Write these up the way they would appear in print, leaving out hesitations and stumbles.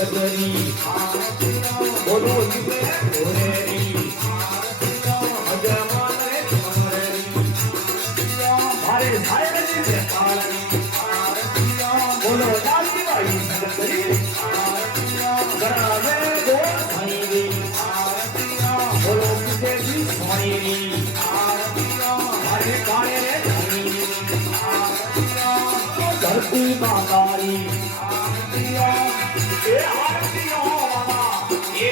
ગોરગરી બોલો જીવે ગોરેરી અજમાન રે મનરેરી મારે સાયરની વેપારી બોલો દાદી વાળી સગરી ગરાવે ગોર થઈરી બોલો કુદેવી સોણીરી મારે કાળે રે થઈરી ધરતી માતારી એ આરતીઓ વાલા એ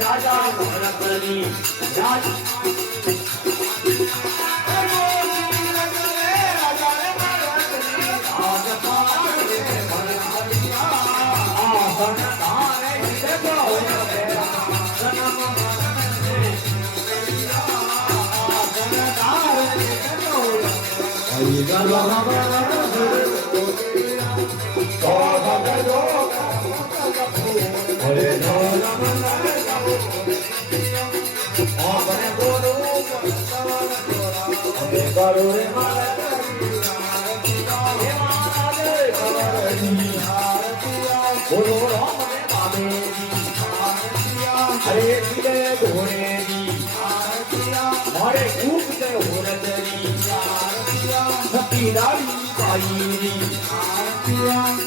રાજા ભરતની રાજ Garo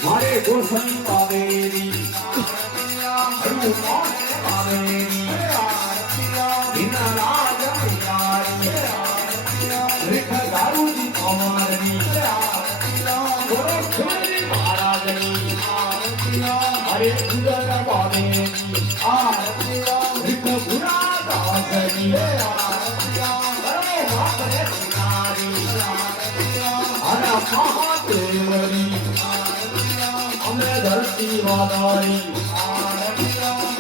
Hare Goswami Kaveri Hanuman Kaveri Dinaraja Vihari Rikha Garuji Kamarani Gorakhpuri Maharajani Hare Gudara Kaveri Rikha Gura Dasani Hare Bhakre Vihari Hare Mahadevari Ame Dharti Vadari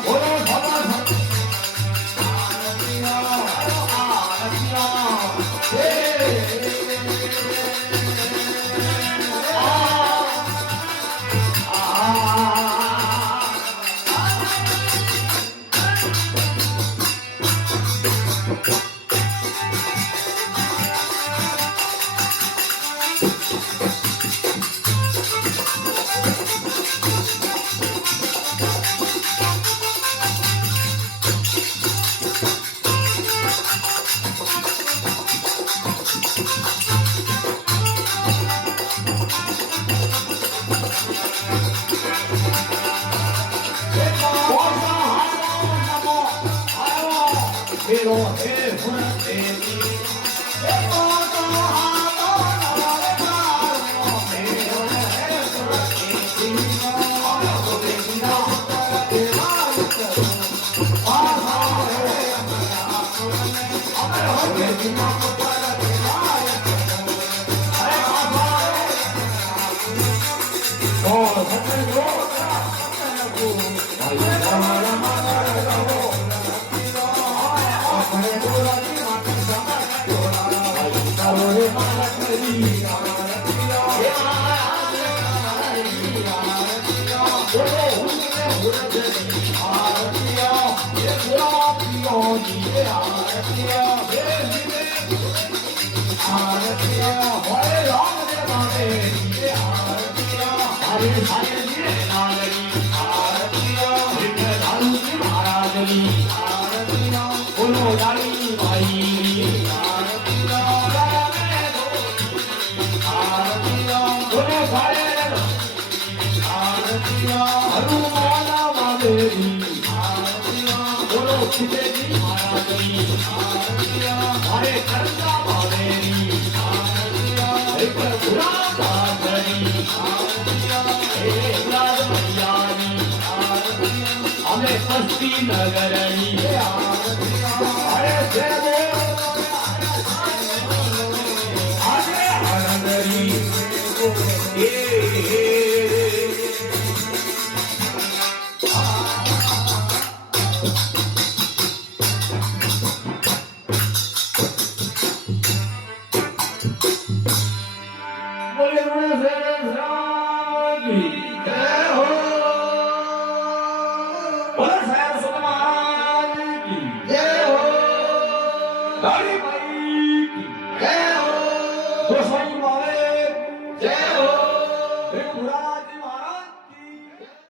Bolo Bhava Pero es una Nagarani Hare Devo Hare Anandari Thank